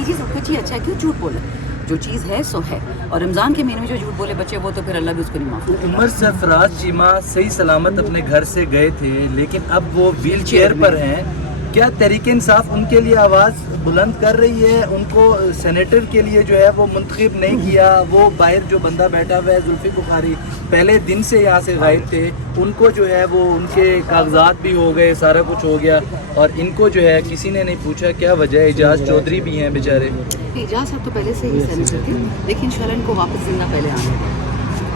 یہ چیز کچھ ہی اچھا ہے، کیوں جھوٹ بولے؟ جو چیز ہے سو ہے، اور رمضان کے مہینے میں جو جھوٹ بولے بچے وہ تو پھر اللہ بھی اس کو نہیں معاف کرے۔ عمر سرفراز چیمہ صحیح سلامت اپنے گھر سے گئے تھے، لیکن اب وہ ویل چیئر پر ہیں۔ کیا تحریک انصاف ان کے لیے آواز بلند کر رہی ہے؟ ان کو سینیٹر کے لیے جو ہے وہ منتخب نہیں کیا، وہ باہر جو بندہ بیٹھا ہوا ہے زلفی بخاری پہلے دن سے یہاں سے غائب تھے، ان کو جو ہے وہ ان کے کاغذات بھی ہو گئے، سارا کچھ ہو گیا، اور ان کو جو ہے کسی نے نہیں پوچھا کیا وجہ ہے؟ اعجاز چودھری بھی ہیں بیچارے۔ اعجاز صاحب تو پہلے سے ہی سینیٹر تھے، لیکن انشاءاللہ ان کو واپس زندہ پہلے آنا ہے۔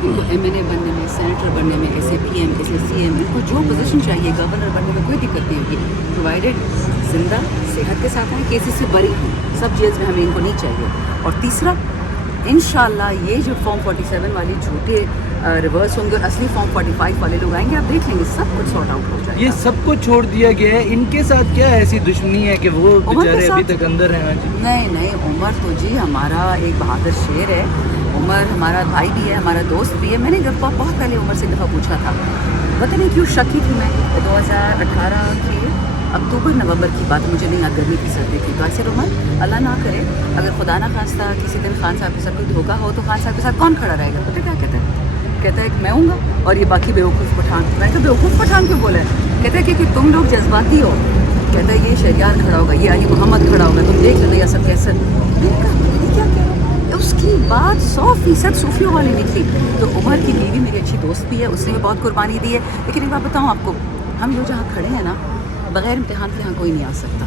ان کو ایم این اے بننے میں، سینیٹر بننے میں، S A P M, S A C M, ان کو جو پوزیشن چاہیے گورنر بننے میں کوئی دقت نہیں ہوگی، پرووائڈیڈ زندہ صحت کے ساتھ ہیں، کیسز سے بری ہوں، سب جیلز میں ہمیں ان کو نہیں چاہیے۔ اور تیسرا انشاءاللہ یہ جو فارم 47 والی جھوٹے ریورس ہوں گے اور اصلی فارم 45 والے لوگ آئیں گے، آپ دیکھ لیں گے سب کچھ سارٹ آؤٹ ہو جائے گا۔ یہ سب کو چھوڑ دیا گیا ہے، ان کے ساتھ کیا ایسی دشمنی ہے کہ وہ بیچارے ابھی تک اندر ہیں؟ نہیں، عمر تو جی ہمارا ایک بہادر شیر ہے، عمر ہمارا بھائی بھی ہے، ہمارا دوست بھی ہے۔ میں نے بہت پہلے عمر سے دفعہ پوچھا تھا، پتہ نہیں کیوں شکی تھی میں، 2018 کے اکتوبر نومبر کی بات، مجھے نہیں یاد، گرمی کی سردی تھی، تو ایسے عمر اللہ نہ کرے اگر خدا نہ خواستہ کسی دن خان صاحب کے ساتھ کوئی دھوکہ ہو تو خان صاحب کے ساتھ کون کھڑا رہے گا؟ پتہ کیا کہتا ہے کہ میں ہوں گا اور یہ باقی بیوقوف پٹھان۔ میں نے کہا بیوقوف پٹھان کیوں بولا ہے؟ کہتا ہے کہ تم لوگ جذباتی ہو، کہتا ہے یہ شہریار کھڑا ہوگا، یہ علی محمد کھڑا ہوگا، تم دیکھ لینا یہ سب کیسے۔ میں نے کہا یہ کیا کہہ رہا ہے؟ اس کی بات 100% صوفیوں والی نکلی۔ تو عمر کی بیوی میری اچھی دوست بھی ہے، اس نے بھی بہت قربانی دی ہے، لیکن ایک بات بتاؤں آپ کو، ہم جو جہاں کھڑے ہیں نا، بغیر امتحان کے یہاں کوئی نہیں آ سکتا۔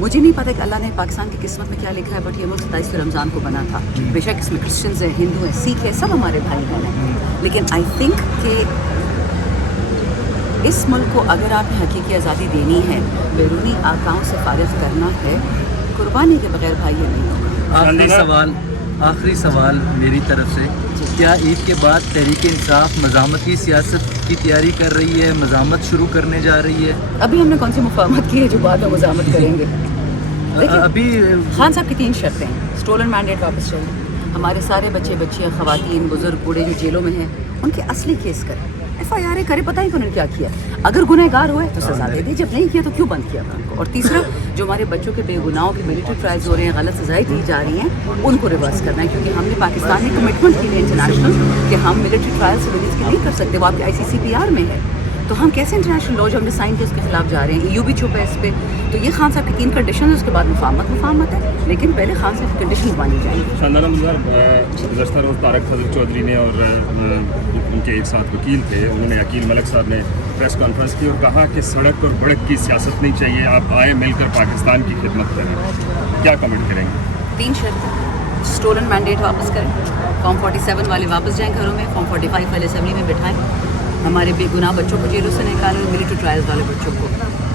مجھے نہیں پتہ کہ اللہ نے پاکستان کی قسمت میں کیا لکھا ہے، بٹ یہ ملک 27 رمضان کو بنا تھا۔ بے شک اس میں کرسچنز ہیں، ہندو ہیں، سکھ ہیں، سب ہمارے بھائی بہن ہیں، لیکن آئی تھنک کہ اس ملک کو اگر آپ نے حقیقی آزادی دینی ہے، بیرونی آقاؤں سے فارغ کرنا ہے، قربانی کے بغیر بھائی یہ نہیں ہوگا۔ آخری سوال میری طرف سے، کیا عید کے بعد تحریک انصاف مزاحمتی سیاست کی تیاری کر رہی ہے، مزاحمت شروع کرنے جا رہی ہے؟ ابھی ہم نے کون سی مفاہمت کی ہے جو بعد میں مزاحمت کریں گے؟ ابھی خان صاحب کی 3 شرطیں ہیں، اسٹولن مینڈیٹ واپس چاہیے، ہمارے سارے بچے بچیاں، خواتین، بزرگ، بوڑھے جو جیلوں میں ہیں ان کے اصلی کیس کریں، ایف آئی آر کرے، پتہ ہی کہ انہوں نے کیا کیا، اگر گنہ گار ہوئے تو سزا دے دے، جب نہیں کیا تو کیوں بند کیا تھا ان کو۔ اور تیسرا جو ہمارے بچوں کے بے گناہوں کے ملٹری ٹرائلز ہو رہے ہیں، غلط سزائیں دی جا رہی ہیں، ان کو ریورس کرنا ہے، کیونکہ ہم نے پاکستان نے کمٹمنٹ کی ہے انٹرنیشنل کہ ہم ملٹری ٹرائلز ریلیز کے نہیں کر سکتے، وہ آپ کے ICCPR میں ہے، تو ہم کیسے انٹرنیشنل لا جو ہم نے سائن کیا اس کے خلاف جا رہے ہیں؟ EU بھی چھپا ہے اس پہ۔ تو یہ خان صاحب کی 3 کنڈیشن ہے، اس کے بعد مفاہمت ہے، لیکن پہلے خان صاحب کی کنڈیشن مانی جائیں گی۔ شاندار گزشتہ روز طارق فضل چودھری نے اور ان کے ایک ساتھ وکیل تھے، انہوں نے عقیل ملک صاحب نے پریس کانفرنس کی اور کہا کہ سڑک اور بڑک کی سیاست نہیں چاہیے، آپ آئے مل کر پاکستان کی خدمت کریں، کیا کمنٹ کریں گے؟ 3 شرطیں، اسٹولن مینڈیٹ واپس کریں، فارم 47 والے واپس جائیں گھروں میں، فارم 45 والے اسمبلی میں بٹھائیں، ہمارے بے گناہ بچوں کو جیلوں سے نکالیں، ملٹری ٹرائلز والے بچوں کو۔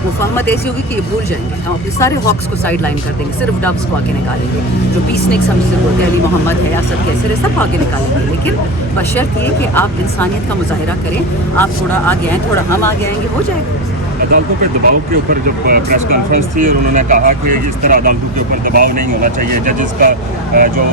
مفاہمت ایسی ہوگی کہ یہ بھول جائیں گے، ہم اپنے سارے ہاکس کو سائڈ لائن کر دیں گے، صرف ڈبس کو آگے نکالیں گے، جو پیس نکس ہم سے بولتے ہیں، علی محمد ہے، اسد کیسر ہے، سب آگے نکالیں گے، لیکن بشرط یہ کہ آپ انسانیت کا مظاہرہ کریں، آپ تھوڑا آگے آئیں، تھوڑا ہم آگے آئیں گے، ہو جائے گا۔ عدالتوں کے دباؤ کے اوپر جب پریس کانفرنس تھی اور انہوں نے کہا کہ اس طرح عدالتوں کے اوپر دباؤ نہیں ہونا چاہیے، ججز کا جو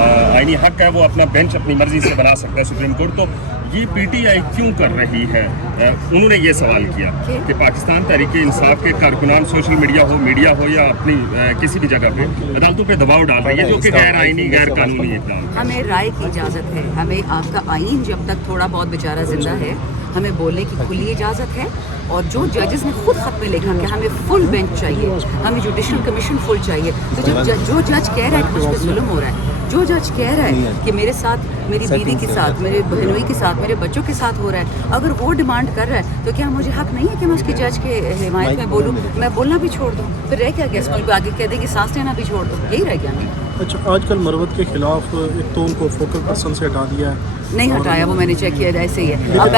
آئینی حق ہے وہ اپنا بینچ اپنی مرضی سے بنا سکتا ہے سپریم کورٹ، تو یہ پی ٹی آئی کیوں کر رہی ہے؟ انہوں نے یہ سوال کیا کہ پاکستان تحریک انصاف کے کارکنان سوشل میڈیا ہو یا اپنی کسی بھی جگہ پہ عدالتوں پہ دباؤ ڈال رہی ہے جو کہ غیر آئینی غیر قانونی ہے۔ ہمیں رائے کی اجازت ہے، ہمیں آپ کا آئین جب تک تھوڑا بہت بیچارہ زندہ ہے ہمیں بولنے کی کھلی اجازت ہے، اور جو ججز نے خود خط میں لکھا کہ ہمیں فل بینچ چاہیے، ہمیں جوڈیشل کمیشن فل چاہیے، تو جو جج کہہ رہا ہے کہ مجھ پہ ظلم ہو رہا ہے، جو جج کہہ رہا ہے کہ میرے ساتھ، میری بیوی کے ساتھ، میرے بہنوئی کے ساتھ، میرے بچوں کے ساتھ ہو رہا ہے، اگر وہ ڈیمانڈ کر رہا ہے تو کیا مجھے حق نہیں ہے کہ میں اس کی جج کے حمایت میں بولوں؟ میں بولنا بھی چھوڑ دوں، پھر رہ کیا گیا؟ اسکول پہ آگے کہہ دیں کہ سانس لینا بھی چھوڑ دو، یہی رہ گیا نہیں۔ اچھا، آج کل مروت کے خلاف ایک تو ان کو فوکل پرسن سے ہٹا دیا ہے، نہیں ہٹایا، وہ میں نے چیک کیا، ایسے ہی ہے۔ آپ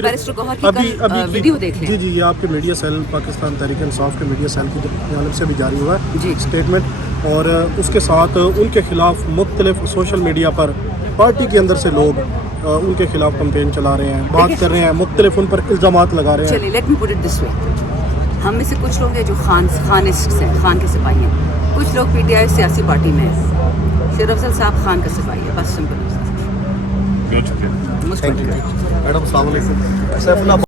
بیرسٹر گوہر کی ویڈیو دیکھ لیں۔ جی، یہ آپ کے میڈیا سیل، پاکستان تحریک انصاف کے میڈیا سیل کی جانب سے بھی جاری ہوا ہے جی اسٹیٹمنٹ، اور اس کے ساتھ ان کے خلاف مختلف سوشل میڈیا پر پارٹی کے اندر سے لوگ ان کے خلاف کمپین چلا رہے ہیں، بات کر رہے ہیں، مختلف ان پر الزامات لگا رہے ہیں۔ چلیے let me put it this وے، ہم میں سے کچھ لوگ ہیں جو خانسٹ ہیں، خان کے سپاہی ہیں، کچھ لوگ پی ٹی آئی سیاسی پارٹی میں ہیں، شیر افضل صاحب خان کا سپاہی ہے، بس سمپل۔ میڈم السلام علیکم۔